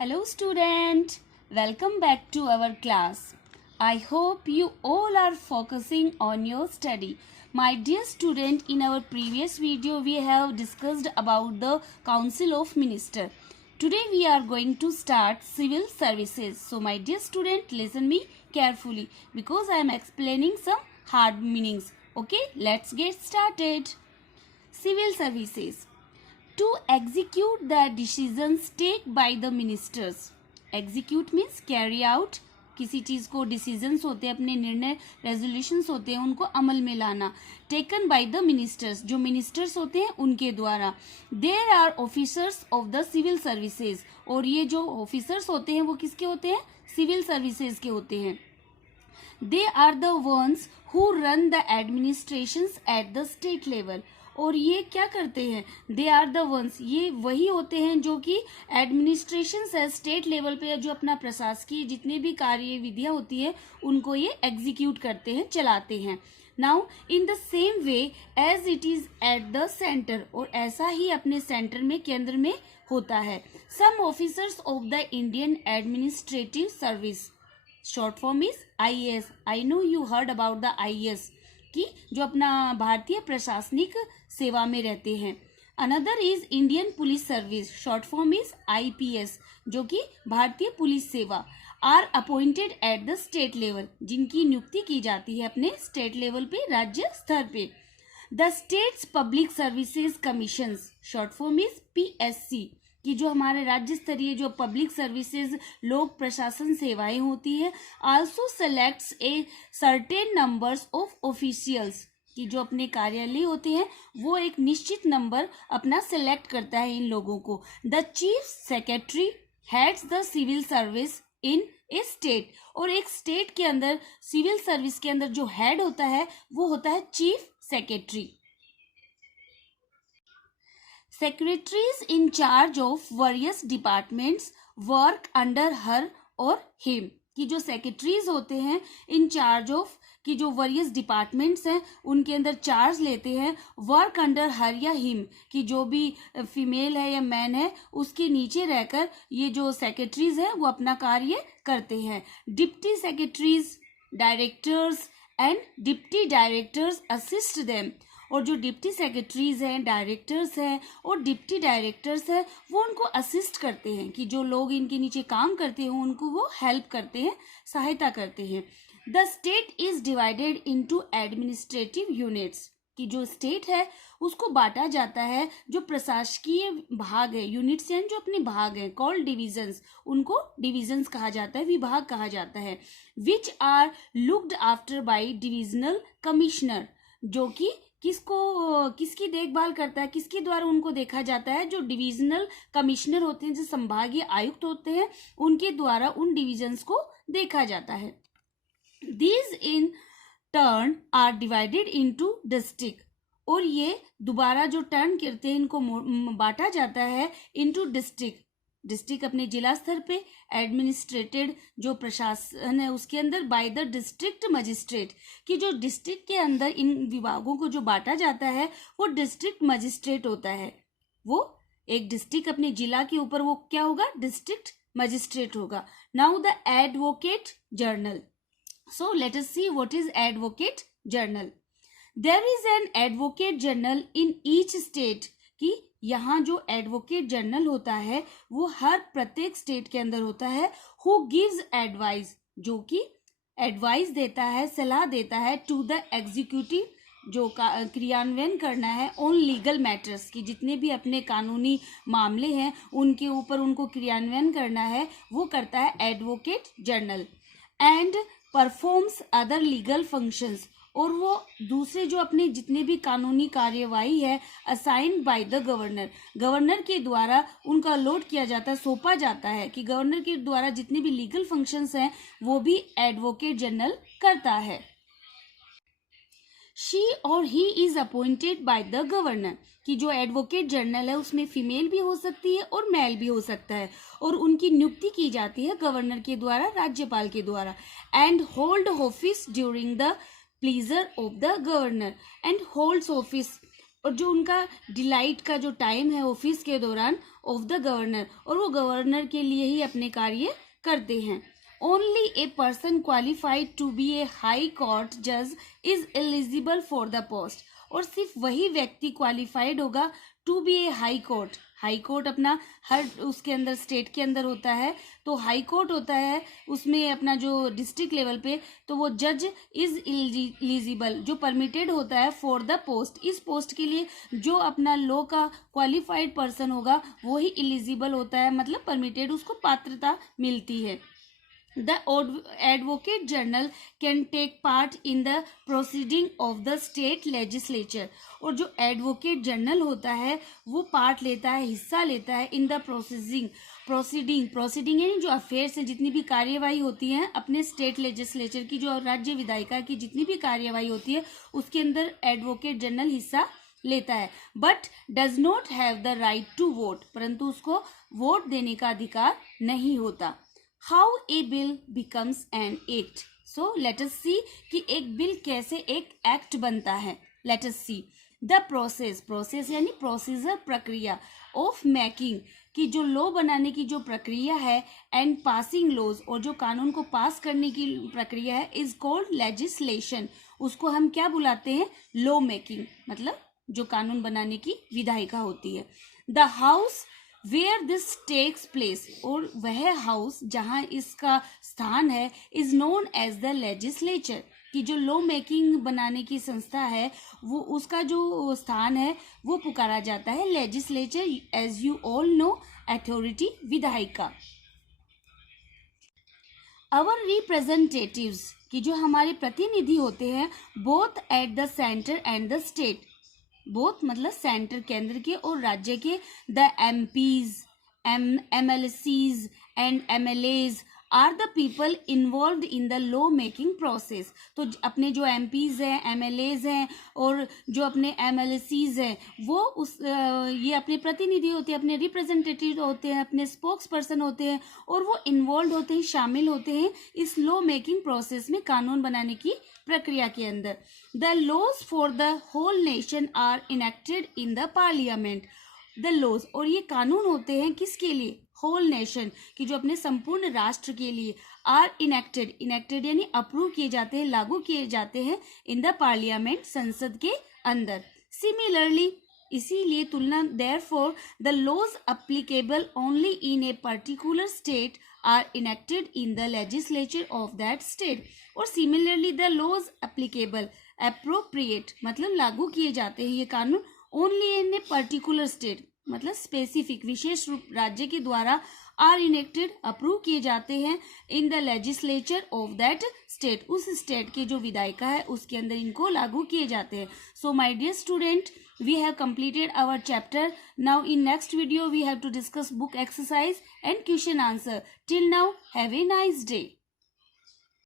Hello student, welcome back to our class. I hope you all are focusing on your study. My dear student, in our previous video we have discussed about the Council of Ministers. Today we are going to start civil services. So my dear student, listen me carefully because I am explaining some hard meanings. Okay, let's get started. Civil services. To execute the decisions taken by the ministers. Execute means carry out. किसी चीज को decisions होते हैं, अपने निर्णय resolutions होते हैं, उनको अमल में लाना. टेकन बाय द मिनिस्टर्स, जो मिनिस्टर्स होते हैं उनके द्वारा. There are officers of the civil services, और ये जो ऑफिसर्स होते हैं वो किसके होते हैं? सिविल सर्विसेज के होते हैं. They are the ones who run the administrations at the state level, और ये क्या करते हैं? दे आर द वंस, ये वही होते हैं जो कि एडमिनिस्ट्रेशन है स्टेट लेवल पे, जो अपना प्रशासकीय जितने भी कार्य विधियां होती है उनको ये एग्जीक्यूट करते हैं, चलाते हैं. Now in the same way as it is at the centre, और ऐसा ही अपने सेंटर में, केंद्र में होता है. Some officers of the Indian administrative service, short form is IAS. I know you heard about the IAS की जो अपना भारतीय प्रशासनिक सेवा में रहते हैं. Another is Indian police service, short form is IPS, जो कि भारतीय पुलिस सेवा. Are appointed at the state level, जिनकी नियुक्ति की जाती है अपने स्टेट लेवल पे, राज्य स्तर पे. The states public services commission, short form is PSC, कि जो हमारे राज्य स्तरीय जो पब्लिक सर्विसेज लोक प्रशासन सेवाएं होती है. Also selects a certain numbers of officials, कि जो अपने कार्यालय होते हैं वो एक निश्चित नंबर अपना सेलेक्ट करता है इन लोगों को. The chief secretary heads the civil service in a state, और एक स्टेट के अंदर सिविल सर्विस के अंदर जो हेड होता है वो होता है chief secretary. Secretaries in charge of various departments work under her or him, कि जो सेक्रेटरीज होते हैं इन चार्ज ऑफ, कि जो वेरियस डिपार्टमेंट्स हैं उनके अंदर चार्ज लेते हैं. वर्क अंडर हर या हिम, कि जो भी फीमेल है या मैन है उसके नीचे रहकर ये जो सेक्रेटरीज हैं वो अपना कार्य करते हैं. Deputy secretaries, directors and deputy directors assist them, और जो डिप्टी सेक्रेटरीज हैं, डायरेक्टर्स हैं और डिप्टी डायरेक्टर्स हैं वो उनको असिस्ट करते हैं, कि जो लोग इनके नीचे काम करते हैं उनको वो हेल्प करते हैं, सहायता करते हैं. The state is divided into administrative units, कि जो स्टेट है उसको बांटा जाता है, जो प्रशासकीय भाग है, यूनिट्स हैं जो अपने भाग हैं, कॉल्ड डिविजन्स, उनको डिविजन्स कहा जाता है, विभाग कहा जाता है. Which are looked after by divisional commissioner, जो कि किसकी देखभाल करता है, किसके द्वारा उनको देखा जाता है? जो डिविजनल कमिश्नर होते हैं, जो संभागीय आयुक्त होते हैं, उनके द्वारा उन डिविजन्स को देखा जाता है. These in turn are divided into district, और ये दोबारा जो टर्न करते हैं इनको बांटा जाता है into district. डिस्ट्रिक्ट अपने जिला स्तर पे, एडमिनिस्ट्रेटेड जो प्रशासन है उसके अंदर बाय द डिस्ट्रिक्ट मजिस्ट्रेट, कि जो डिस्ट्रिक्ट के अंदर इन विभागों को जो बांटा जाता है वो डिस्ट्रिक्ट मजिस्ट्रेट होता है. वो एक डिस्ट्रिक्ट अपने जिला के ऊपर वो क्या होगा? डिस्ट्रिक्ट मजिस्ट्रेट होगा. Now the advocate general. So let us see what is advocate general. There is an advocate general in each state, कि यहाँ जो एडवोकेट जनरल होता है वो हर प्रत्येक स्टेट के अंदर होता है. हु गिव्स एडवाइस, जो कि एडवाइस देता है, सलाह देता है. टू द एग्जीक्यूटिव, जो क्रियान्वयन करना है. ऑन लीगल मैटर्स, की जितने भी अपने कानूनी मामले हैं उनके ऊपर उनको क्रियान्वयन करना है, वो करता है advocate general. And performs other legal functions, और वो दूसरे जो अपने जितने भी कानूनी कार्यवाही है assign by the governor, governor के द्वारा उनका अलॉट किया जाता है, सौंपा जाता है, कि गवर्नर के द्वारा जितने भी लीगल फंक्शंस हैं वो भी एडवोकेट जनरल करता है. शी और he is appointed by the governor, कि जो एडवोकेट जनरल है उसमें फीमेल भी हो सकती है और मेल भी हो सकता है, और उनकी नियुक्ति की जाती है गवर्नर के द्वारा, राज्यपाल के द्वारा. And hold office during the pleaser of the governor, and holds office, और जो उनका डिलाइट का जो टाइम है ऑफिस के दौरान ऑफ द गवर्नर, और वो गवर्नर के लिए ही अपने कार्य करते हैं। Only a person qualified to be a high court जज is eligible for the post, और सिर्फ वही व्यक्ति क्वालिफाइड होगा to be a high court. High court अपना हर उसके अंदर स्टेट के अंदर होता है, तो हाई कोर्ट होता है उसमें अपना जो डिस्ट्रिक्ट लेवल पे, तो वो जज इज एलिजिबल, जो परमिटेड होता है फॉर द पोस्ट, इस पोस्ट के लिए जो अपना लॉ का क्वालिफाइड पर्सन होगा वो ही एलिजिबल होता है, मतलब परमिटेड, उसको पात्रता मिलती है। The advocate general can take part in the proceeding of the state legislature, और जो एडवोकेट जनरल होता है वो पार्ट लेता है, हिस्सा लेता है इन द प्रोसीडिंग यानी जो अफेयर्स है, जितनी भी कार्यवाही होती है अपने स्टेट लेजिस्लेचर की, जो राज्य विधायिका की जितनी भी कार्यवाही होती है उसके अंदर एडवोकेट जनरल हिस्सा लेता है। But does not have the right to vote, परंतु उसको वोट देने का अधिकार नहीं होता। How a bill becomes an act. So let us see कि एक बिल कैसे एक एक्ट बनता है। Let us see the process यानी प्रोसीजर, प्रक्रिया, ऑफ मेकिंग की जो लॉ बनाने की जो प्रक्रिया है, एंड पासिंग लॉज और जो कानून को पास करने की प्रक्रिया है, इज कॉल्ड लेजिस्लेशन। उसको हम क्या बुलाते हैं? लॉ मेकिंग, मतलब जो कानून बनाने की विधायिका होती है। The house where this takes place, और वह हाउस जहां इसका स्थान है, is known as the legislature, कि जो लॉ मेकिंग बनाने की संस्था है वो उसका जो स्थान है वो पुकारा जाता है legislature. As you all know, authority, विधायिका। आवर रिप्रेजेंटेटिव्स, कि जो हमारे प्रतिनिधि होते हैं, both at the centre and the state, both मतलब सेंटर केंद्र के और राज्य के, the MPs, MLCs and MLAs are the people involved in the law making process. तो अपने जो एमपीज हैं, एमएलएज हैं और जो अपने एमएलसीज हैं, वो ये अपने प्रतिनिधि होते हैं, अपने रिप्रेजेंटेटिव होते हैं, अपने स्पोक्स पर्सन होते हैं, और वो इन्वॉल्व होते हैं, शामिल होते हैं इस लॉ मेकिंग प्रोसेस में, कानून बनाने की प्रक्रिया के अंदर। The laws for the whole nation are enacted in the parliament. The laws, और ये कानून होते हैं किसके लिए? होल नेशन, कि जो अपने संपूर्ण राष्ट्र के लिए, आर इनेक्टेड यानी अप्रूव किए जाते हैं, लागू किए जाते हैं इन द पार्लियामेंट, संसद के अंदर। सिमिलरली, इसीलिए तुलना, therefore the laws applicable only in a particular state are enacted in the legislature of that state. और similarly the laws applicable, appropriate मतलब लागू किए जाते हैं ये कानून, only in a particular state मतलब स्पेसिफिक, विशेष रूप राज्य के द्वारा, आर इनेक्टेड अप्रूव किए जाते हैं इन the legislature of that state, उस स्टेट के जो विधायिका है उसके अंदर इनको लागू किए जाते हैं। So my dear student, we have completed our chapter. Now in next video we have to discuss book exercise and question answer. Till now, have a nice day.